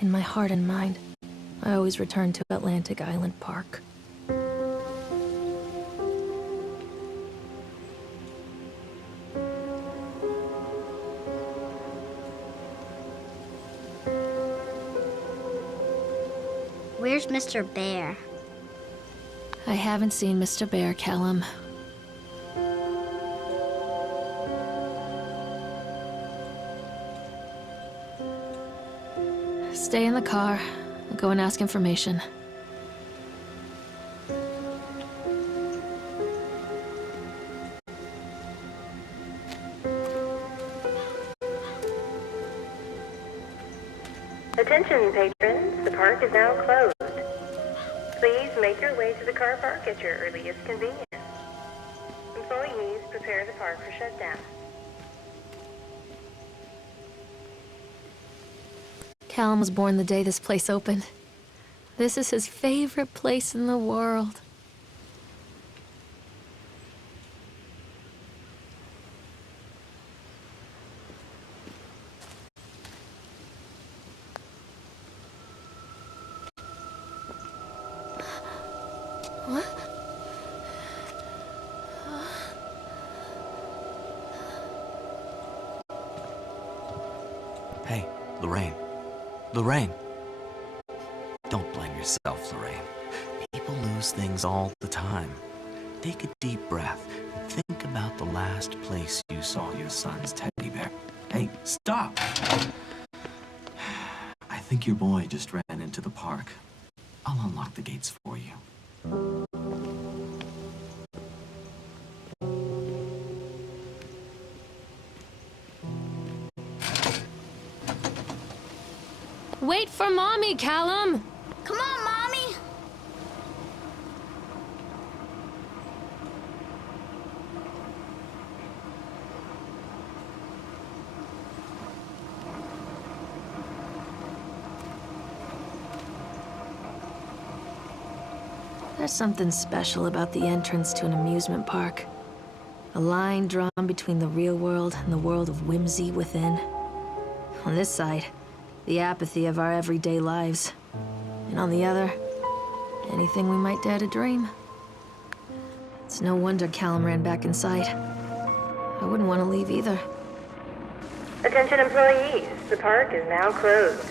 In my heart and mind, I always return to Atlantic Island Park. Where's Mr. Bear? I haven't seen Mr. Bear, Callum. Stay in the car. I'll go and ask information. Attention, patrons. The park is now closed. Please make your way to the car park at your earliest convenience. Employees, prepare the park for shutdown. Callum was born the day this place opened. This is his favorite place in the world. What? Hey, Lorraine. Lorraine! Don't blame yourself, Lorraine. People lose things all the time. Take a deep breath and think about the last place you saw your son's teddy bear. Hey, stop! I think your boy just ran into the park. I'll unlock the gates for you. Wait for Mommy, Callum! Come on, Mommy! There's something special about the entrance to an amusement park. A line drawn between the real world and the world of whimsy within. On this side, the apathy of our everyday lives. And on the other, anything we might dare to dream. It's no wonder Callum ran back inside. I wouldn't want to leave either. Attention, employees. The park is now closed.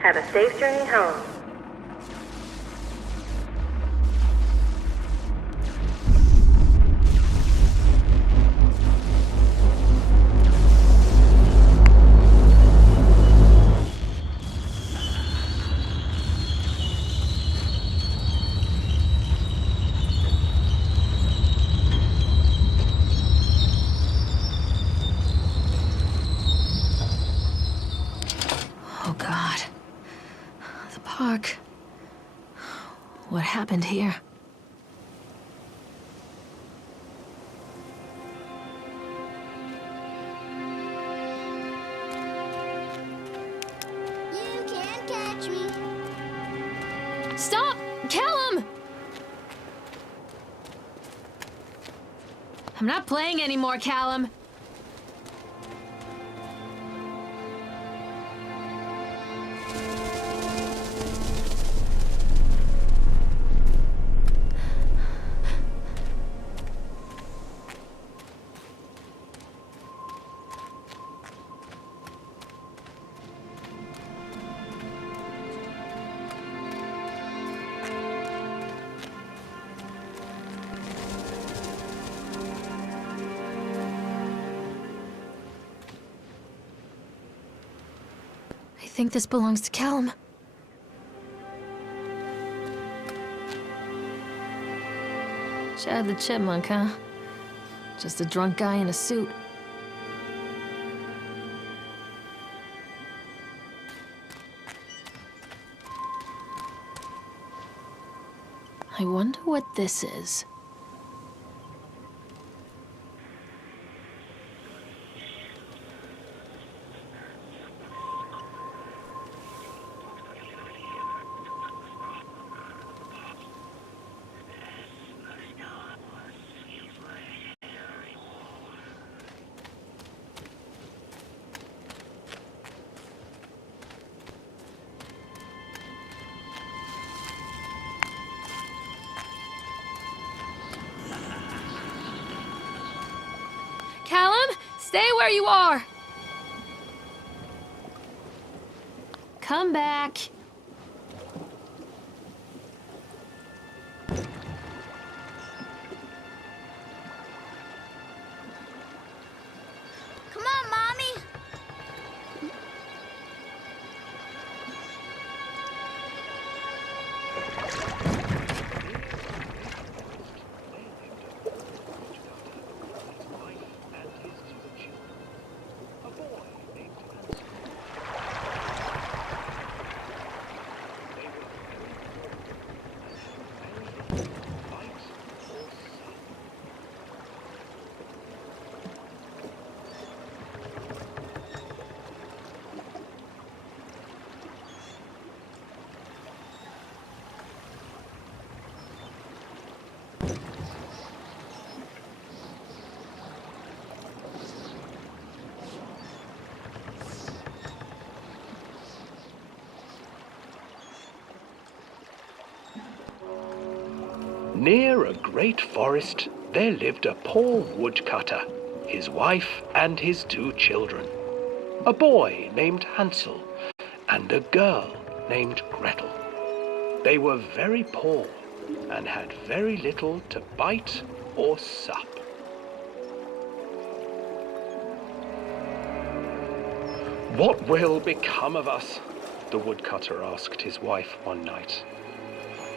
Have a safe journey home. Oh God. The park. What happened here? You can't catch me. Stop! Callum! I'm not playing anymore, Callum. I think this belongs to Callum. Chad the Chipmunk, huh? Just a drunk guy in a suit. I wonder what this is. Stay where you are! Come back. Come on, Mommy. Near a great forest, there lived a poor woodcutter, his wife and his 2 children, a boy named Hansel and a girl named Gretel. They were very poor and had very little to bite or sup. "What will become of us?" the woodcutter asked his wife one night.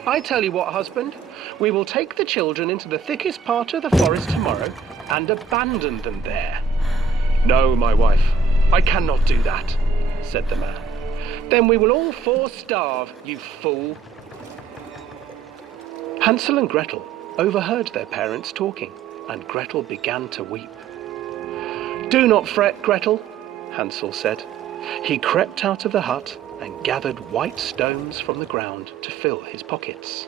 "I tell you what, husband, we will take the children into the thickest part of the forest tomorrow and abandon them there." "No, my wife, I cannot do that," said the man. "Then we will all 4 starve, you fool." Hansel and Gretel overheard their parents talking, and Gretel began to weep. "Do not fret, Gretel," Hansel said. He crept out of the hut and gathered white stones from the ground to fill his pockets.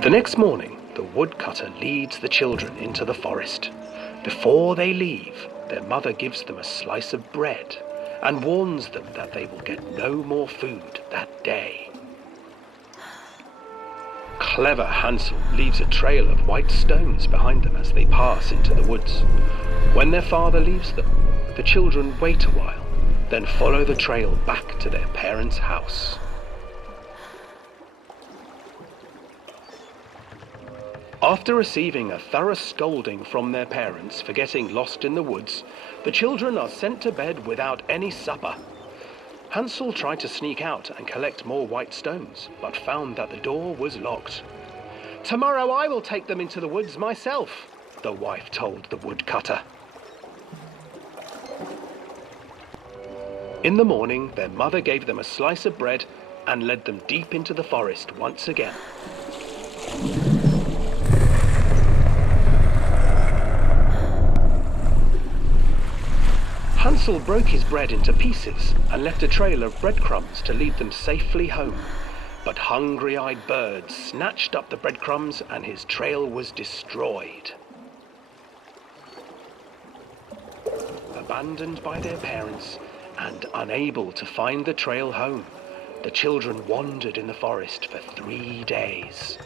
The next morning, the woodcutter leads the children into the forest. Before they leave, their mother gives them a slice of bread and warns them that they will get no more food that day. Clever Hansel leaves a trail of white stones behind them as they pass into the woods. When their father leaves them, the children wait a while, then follow the trail back to their parents' house. After receiving a thorough scolding from their parents for getting lost in the woods, the children are sent to bed without any supper. Hansel tried to sneak out and collect more white stones, but found that the door was locked. "Tomorrow I will take them into the woods myself," the wife told the woodcutter. In the morning, their mother gave them a slice of bread and led them deep into the forest once again. Hansel broke his bread into pieces and left a trail of breadcrumbs to lead them safely home. But hungry-eyed birds snatched up the breadcrumbs and his trail was destroyed. Abandoned by their parents and unable to find the trail home, the children wandered in the forest for 3 days.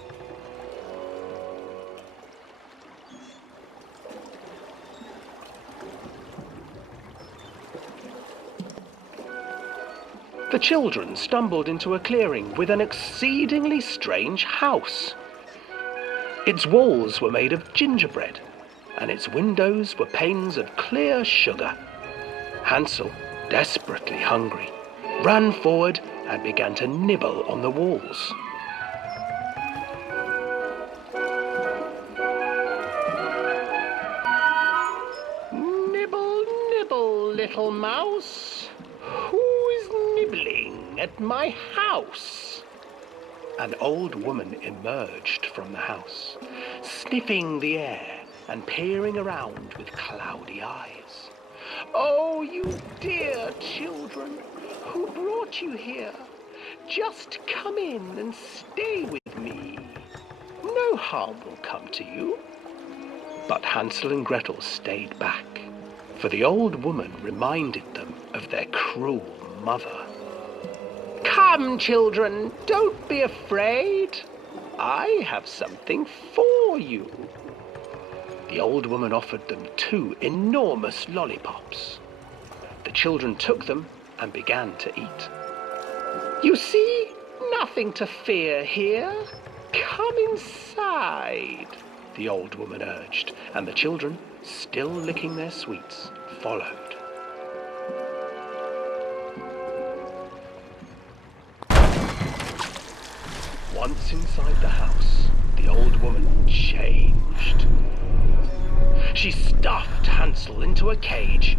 The children stumbled into a clearing with an exceedingly strange house. Its walls were made of gingerbread, and its windows were panes of clear sugar. Hansel, desperately hungry, ran forward and began to nibble on the walls. "Nibble, nibble, little mouse. Who is nibbling at my house?" An old woman emerged from the house, sniffing the air and peering around with cloudy eyes. "Oh, you dear children, who brought you here? Just come in and stay with me. No harm will come to you." But Hansel and Gretel stayed back, for the old woman reminded them of their cruel mother. "Come, children, don't be afraid," I have something for you. The old woman offered them 2 enormous lollipops. The children took them and began to eat. You see, nothing to fear here. Come inside, the old woman urged, and the children, still licking their sweets, followed. Once inside the house, the old woman changed. She stuffed Hansel into a cage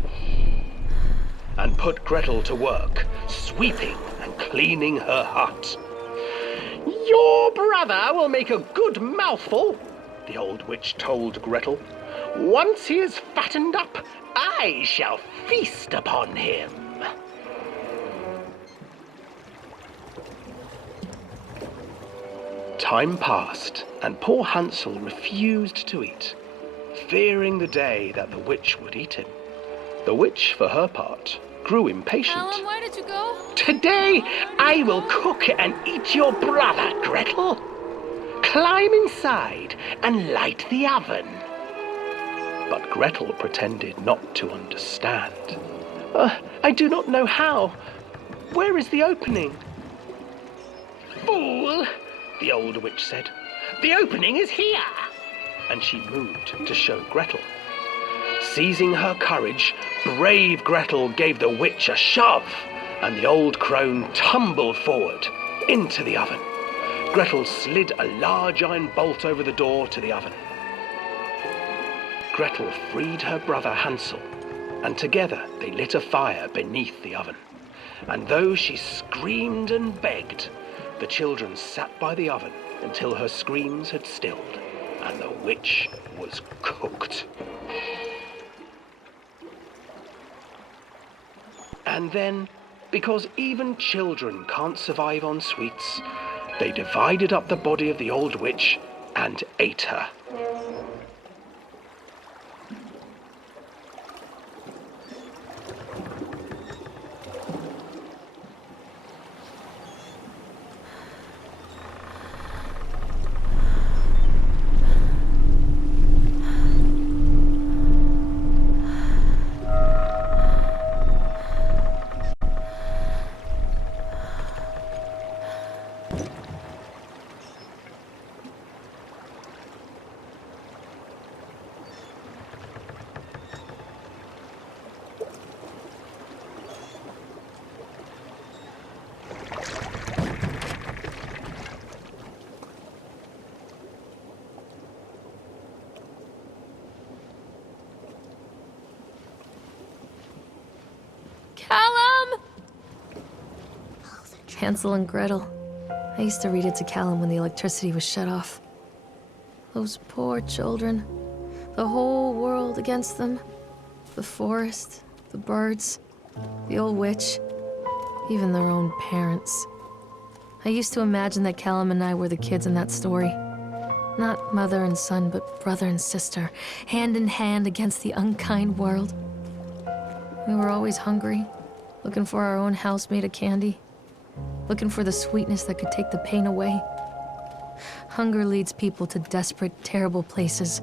and put Gretel to work, sweeping and cleaning her hut. Your brother will make a good mouthful, the old witch told Gretel. Once he is fattened up, I shall feast upon him. Time passed, and poor Hansel refused to eat, fearing the day that the witch would eat him. The witch, for her part, grew impatient. Alan, where did you go? Today I will cook and eat your brother, Gretel. Climb inside and light the oven. But Gretel pretended not to understand. I do not know how. Where is the opening? Fool, the old witch said. The opening is here. And she moved to show Gretel. Seizing her courage, brave Gretel gave the witch a shove, and the old crone tumbled forward into the oven. Gretel slid a large iron bolt over the door to the oven. Gretel freed her brother Hansel, and together they lit a fire beneath the oven. And though she screamed and begged, the children sat by the oven until her screams had stilled, and the witch was cooked. And then, because even children can't survive on sweets, they divided up the body of the old witch and ate her. Callum! Hansel and Gretel. I used to read it to Callum when the electricity was shut off. Those poor children. The whole world against them. The forest, the birds, the old witch, even their own parents. I used to imagine that Callum and I were the kids in that story. Not mother and son, but brother and sister, hand in hand against the unkind world. We were always hungry, looking for our own house made of candy, looking for the sweetness that could take the pain away. Hunger leads people to desperate, terrible places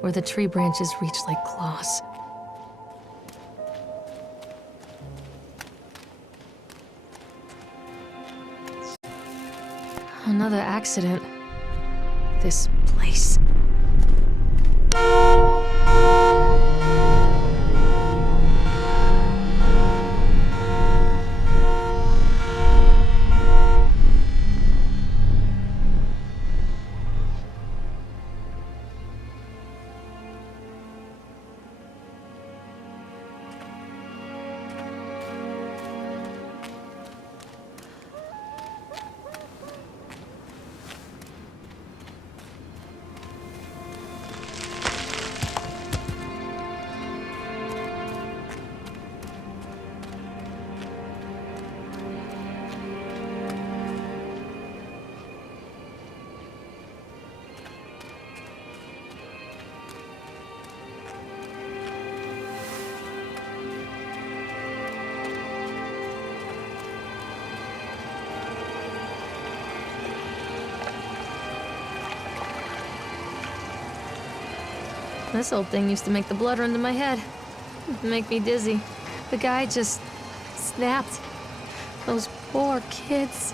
where the tree branches reach like claws. Another accident. This place. This old thing used to make the blood run to my head. Make me dizzy. The guy just snapped. Those poor kids.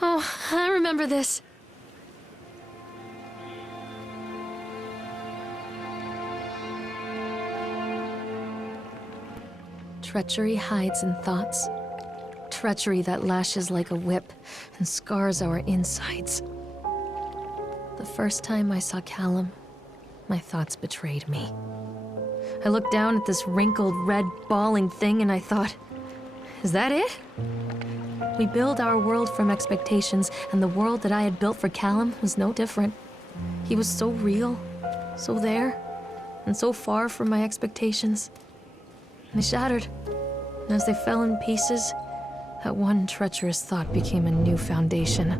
Oh, I remember this. Treachery hides in thoughts. Treachery that lashes like a whip and scars our insides. The first time I saw Callum, my thoughts betrayed me. I looked down at this wrinkled, red, bawling thing and I thought, is that it? We build our world from expectations, and the world that I had built for Callum was no different. He was so real, so there, and so far from my expectations. They shattered, and as they fell in pieces, that one treacherous thought became a new foundation.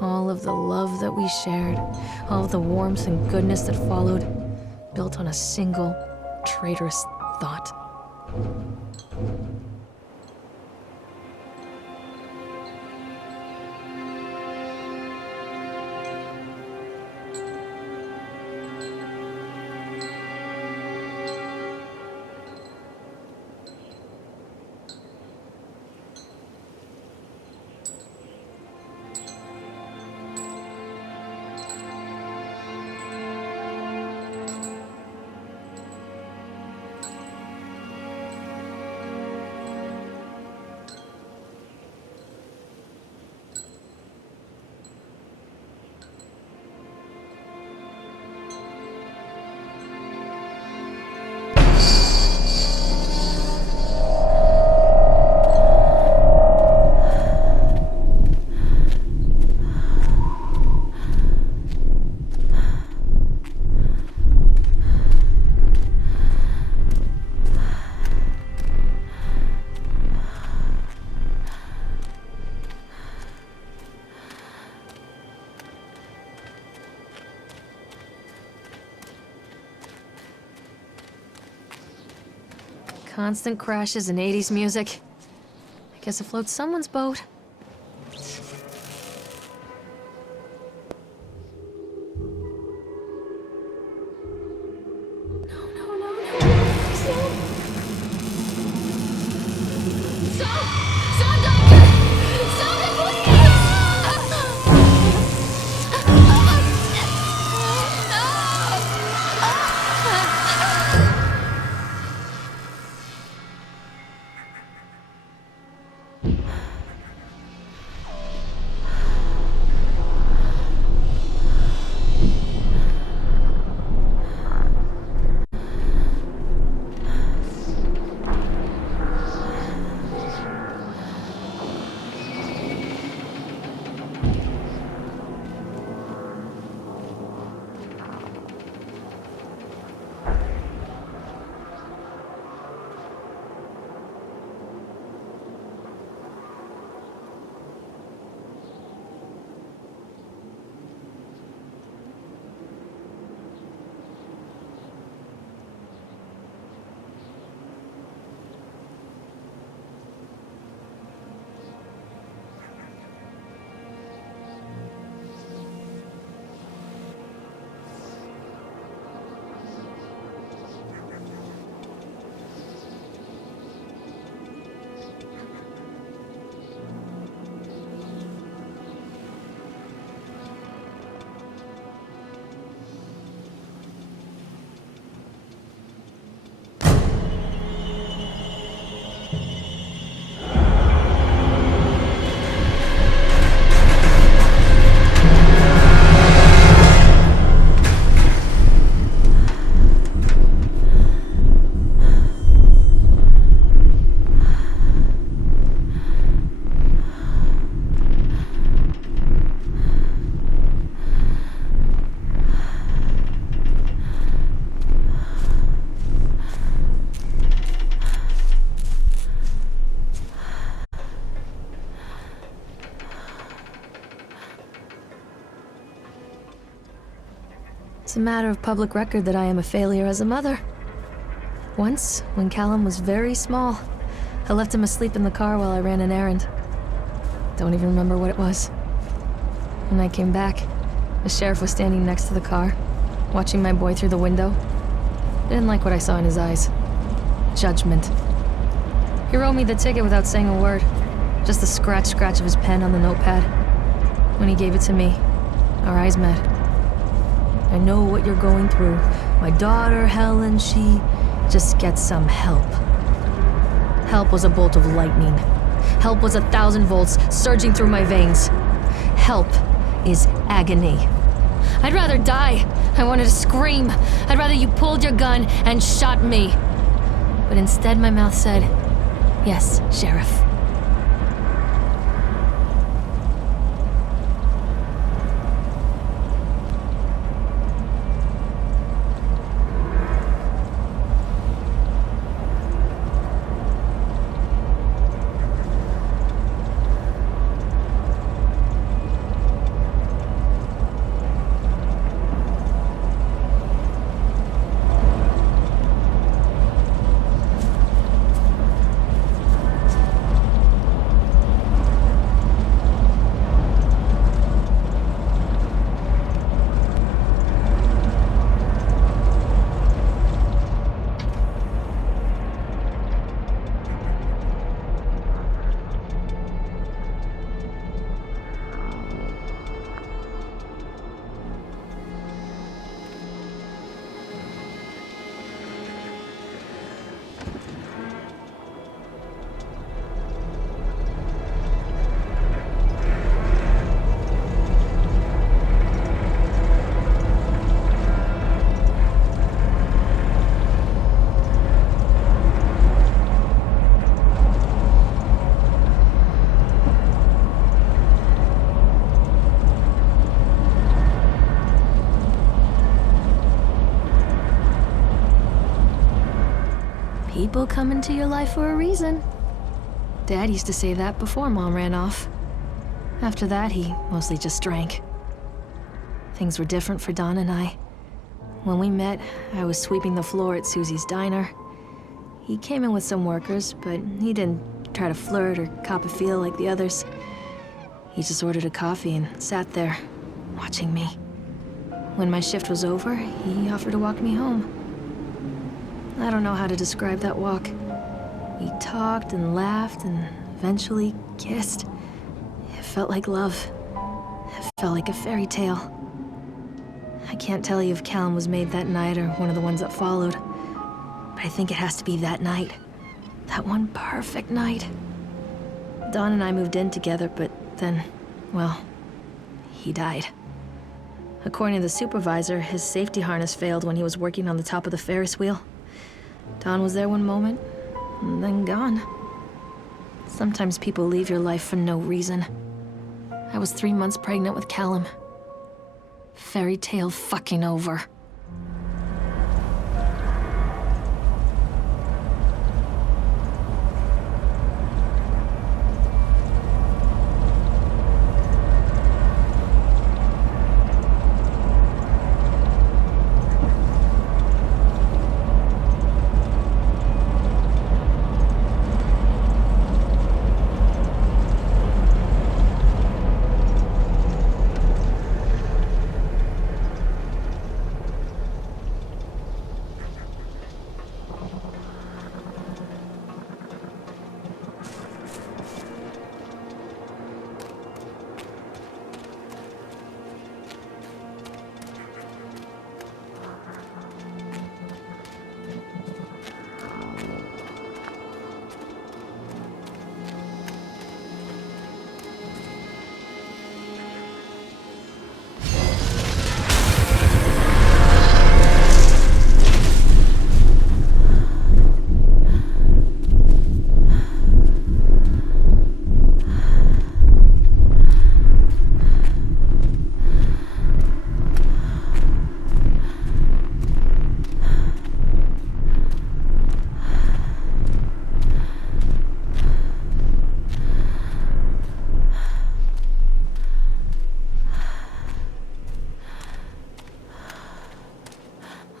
All of the love that we shared, all of the warmth and goodness that followed, built on a single, traitorous thought. Constant crashes and 80s music. I guess it floats someone's boat. Stop, doctor! Stop it, please! It's a matter of public record that I am a failure as a mother. Once, when Callum was very small, I left him asleep in the car while I ran an errand. Don't even remember what it was. When I came back, the sheriff was standing next to the car, watching my boy through the window. I didn't like what I saw in his eyes. Judgment. He wrote me the ticket without saying a word, just the scratch of his pen on the notepad. When he gave it to me, our eyes met. I know what you're going through. My daughter, Helen, she just gets some help. Help was a bolt of lightning. Help was 1,000 volts surging through my veins. Help is agony. I'd rather die. I wanted to scream. I'd rather you pulled your gun and shot me. But instead my mouth said, "Yes, Sheriff." People come into your life for a reason. Dad used to say that before Mom ran off. After that, he mostly just drank. Things were different for Don and I. When we met, I was sweeping the floor at Susie's diner. He came in with some workers, but he didn't try to flirt or cop a feel like the others. He just ordered a coffee and sat there, watching me. When my shift was over, he offered to walk me home. I don't know how to describe that walk. We talked and laughed and eventually kissed. It felt like love. It felt like a fairy tale. I can't tell you if Callum was made that night or one of the ones that followed, but I think it has to be that night. That one perfect night. Don and I moved in together, but then, well, he died. According to the supervisor, his safety harness failed when he was working on the top of the Ferris wheel. Don was there one moment, and then gone. Sometimes people leave your life for no reason. I was 3 months pregnant with Callum. Fairy tale fucking over.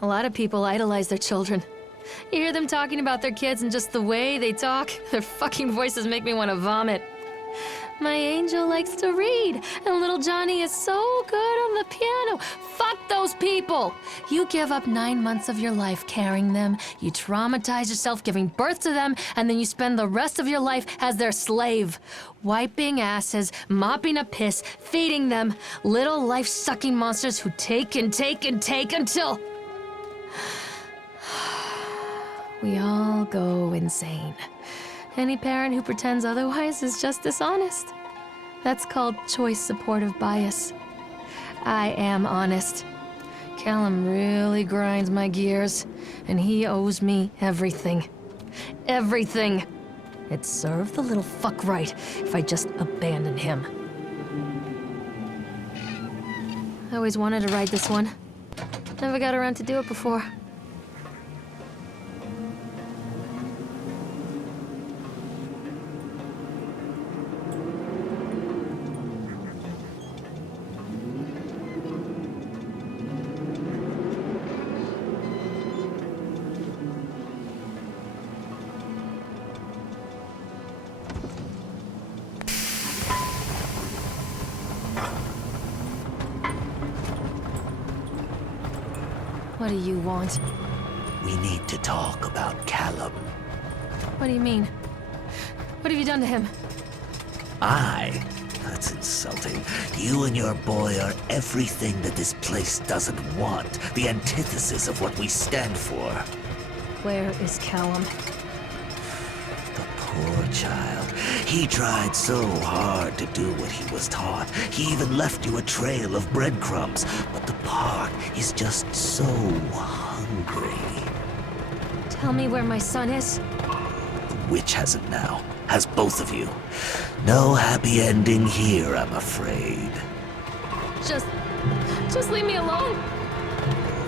A lot of people idolize their children. You hear them talking about their kids and just the way they talk, their fucking voices make me want to vomit. My angel likes to read, and little Johnny is so good on the piano. Fuck those people! You give up 9 months of your life carrying them, you traumatize yourself giving birth to them, and then you spend the rest of your life as their slave. Wiping asses, mopping up piss, feeding them. Little life-sucking monsters who take and take and take until... we all go insane. Any parent who pretends otherwise is just dishonest. That's called choice supportive bias. I am honest. Callum really grinds my gears, and he owes me everything. Everything. It'd serve the little fuck right if I just abandoned him. I always wanted to ride this one. Never got around to do it before. What do you want? We need to talk about Callum. What do you mean? What have you done to him? That's insulting. You and your boy are everything that this place doesn't want. The antithesis of what we stand for. Where is Callum? The poor child. He tried so hard to do what he was taught. He even left you a trail of breadcrumbs. But the park is just so hungry. Tell me where my son is. The witch has him now. Has both of you. No happy ending here, I'm afraid. Just leave me alone.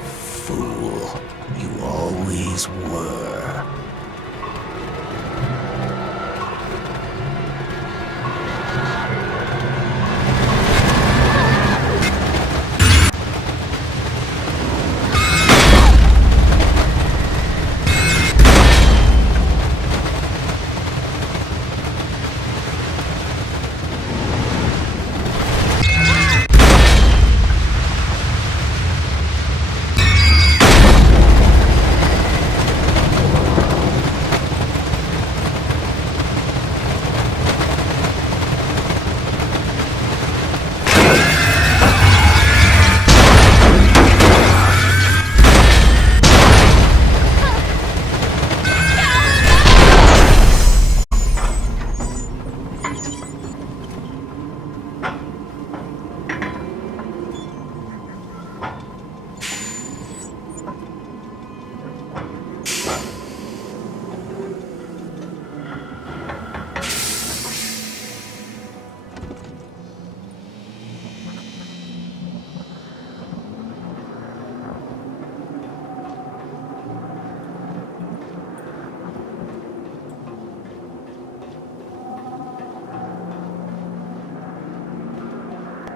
Fool. You always were.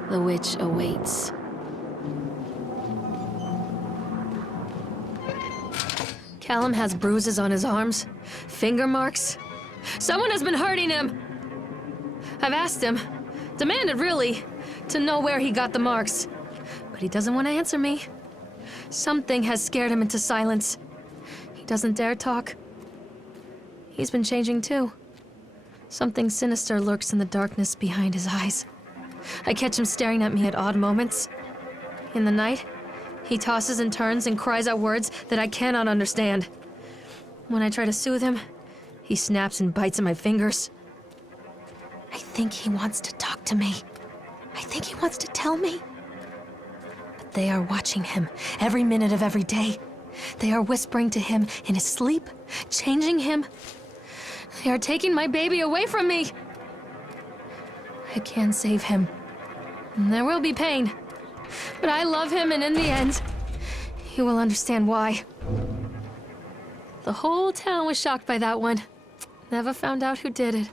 The witch awaits. Callum has bruises on his arms, finger marks. Someone has been hurting him. I've asked him, demanded really, to know where he got the marks. But he doesn't want to answer me. Something has scared him into silence. He doesn't dare talk. He's been changing too. Something sinister lurks in the darkness behind his eyes. I catch him staring at me at odd moments. In the night, he tosses and turns and cries out words that I cannot understand. When I try to soothe him, he snaps and bites at my fingers. I think he wants to talk to me. I think he wants to tell me. But they are watching him every minute of every day. They are whispering to him in his sleep, changing him. They are taking my baby away from me. I can't save him. There will be pain. But I love him, and in the end, he will understand why. The whole town was shocked by that one. Never found out who did it.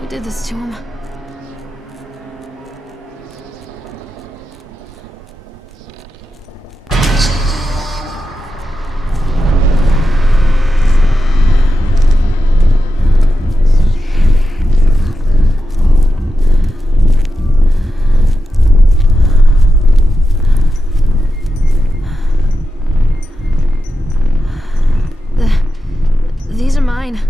Who did this to him? These are mine.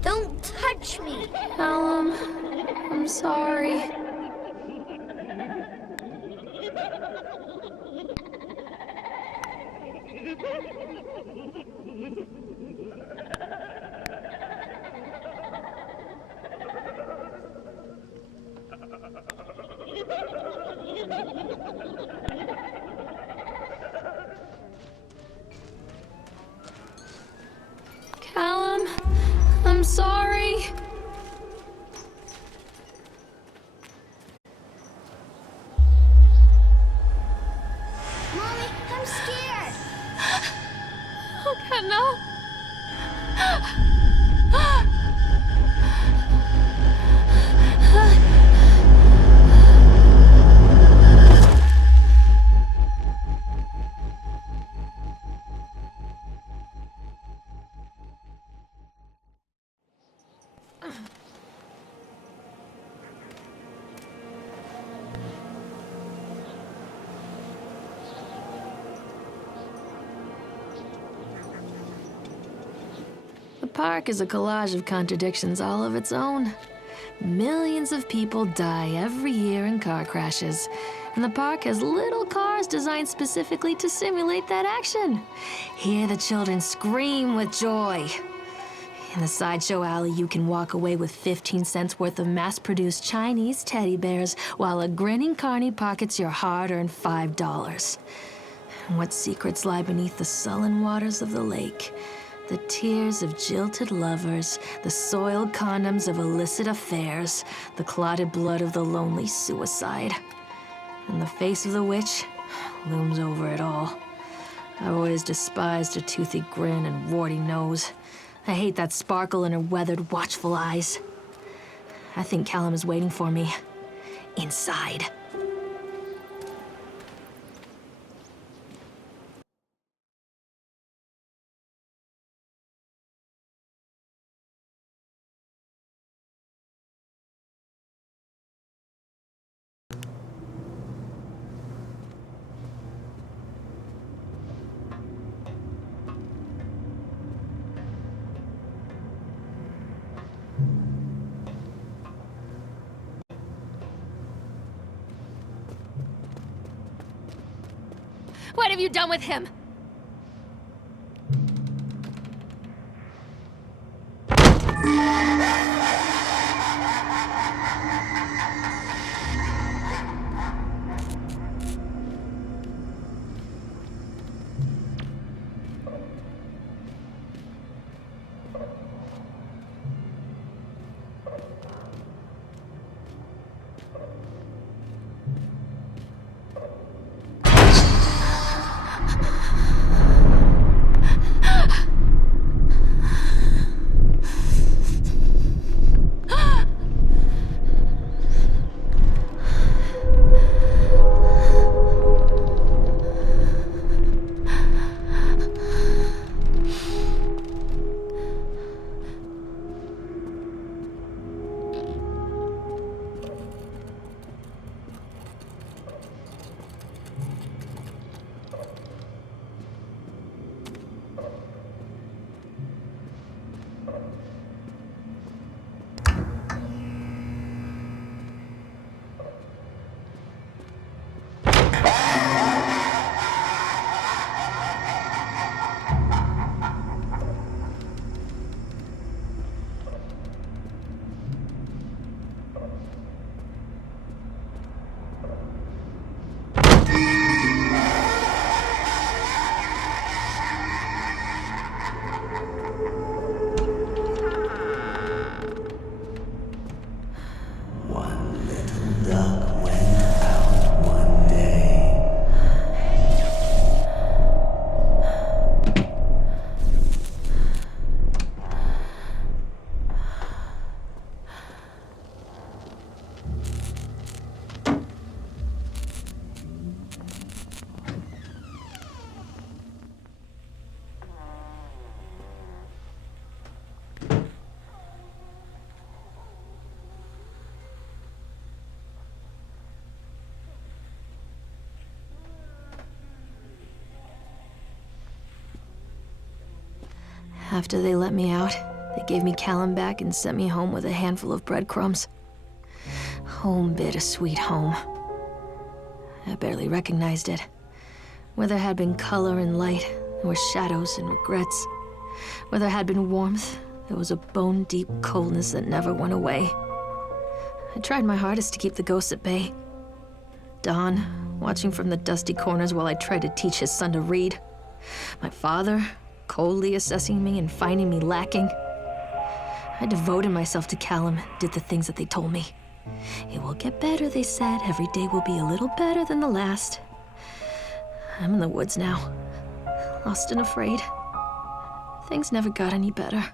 Don't touch me. Callum, I'm sorry. Callum, I'm sorry. Mommy, I'm scared. Oh God, no. The park is a collage of contradictions all of its own. Millions of people die every year in car crashes, and the park has little cars designed specifically to simulate that action. Hear the children scream with joy. In the sideshow alley, you can walk away with 15 cents worth of mass-produced Chinese teddy bears while a grinning carny pockets your hard-earned $5. What secrets lie beneath the sullen waters of the lake? The tears of jilted lovers, the soiled condoms of illicit affairs, the clotted blood of the lonely suicide. And the face of the witch looms over it all. I've always despised her toothy grin and warty nose. I hate that sparkle in her weathered, watchful eyes. I think Callum is waiting for me. Inside. What have you done with him? After they let me out, they gave me Callum back and sent me home with a handful of breadcrumbs. Home, bittersweet home. I barely recognized it. Where there had been color and light, there were shadows and regrets. Where there had been warmth, there was a bone-deep coldness that never went away. I tried my hardest to keep the ghosts at bay. Don, watching from the dusty corners while I tried to teach his son to read. My father, coldly assessing me and finding me lacking. I devoted myself to Callum and did the things that they told me. It will get better, they said. Every day will be a little better than the last. I'm in the woods now, lost and afraid. Things never got any better.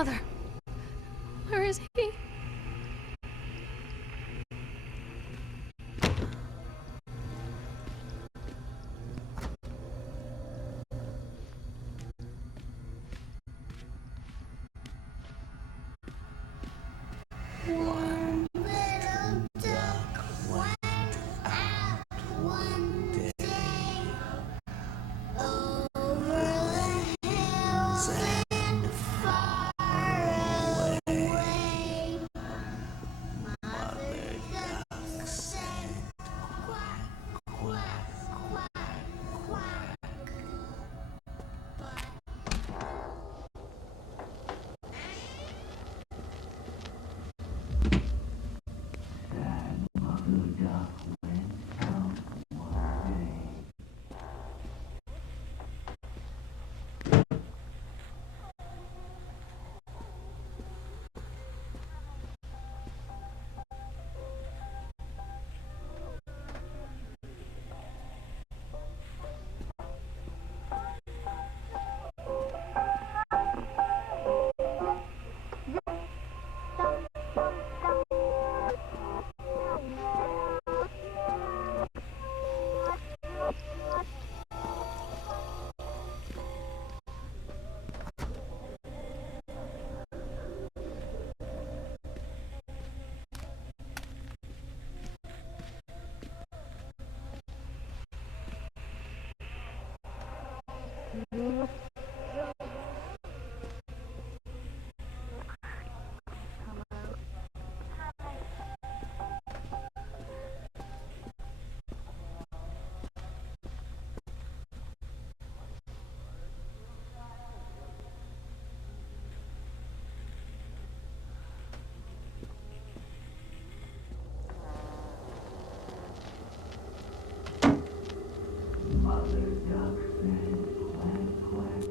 Father, where is he? One little duck went out one day over the hills and far away. Mother duck said, quack, quack, quack, quack. Mother duck said, quack, quack,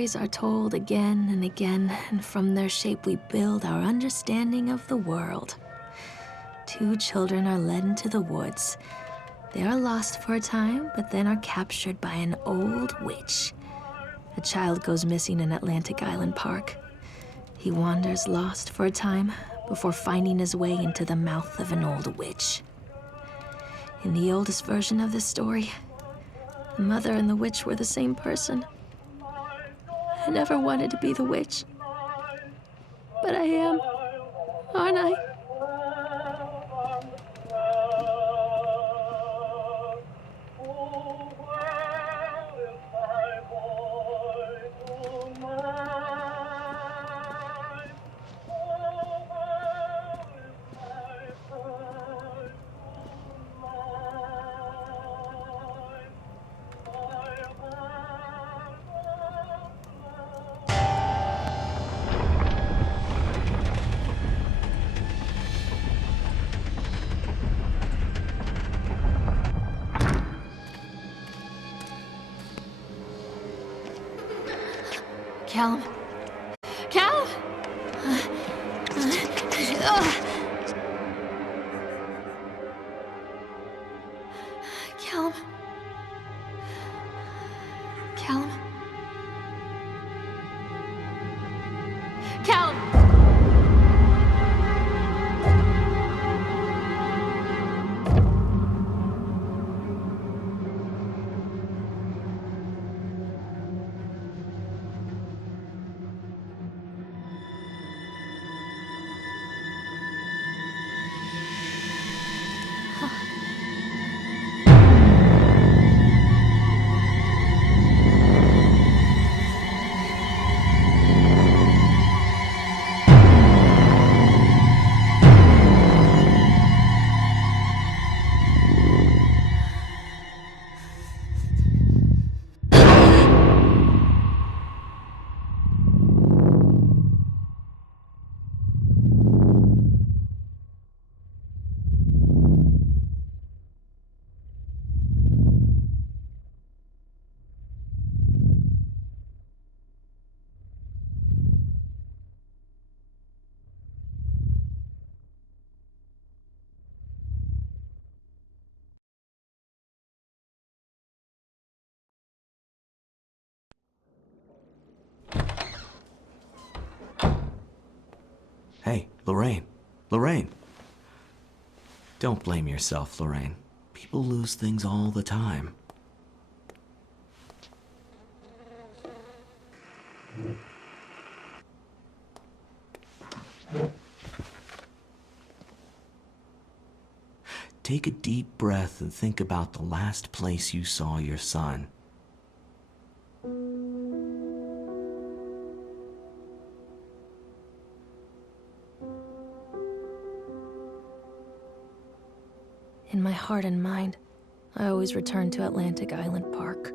stories are told again and again, and from their shape we build our understanding of the world. Two children are led into the woods. They are lost for a time, but then are captured by an old witch. A child goes missing in Atlantic Island Park. He wanders lost for a time before finding his way into the mouth of an old witch. In the oldest version of this story, the mother and the witch were the same person. I never wanted to be the witch, but I am, aren't I? Callum? Callum? Callum? Callum? Callum! Hey, Lorraine. Lorraine. Don't blame yourself, Lorraine. People lose things all the time. Take a deep breath and think about the last place you saw your son. In my heart and mind, I always return to Atlantic Island Park.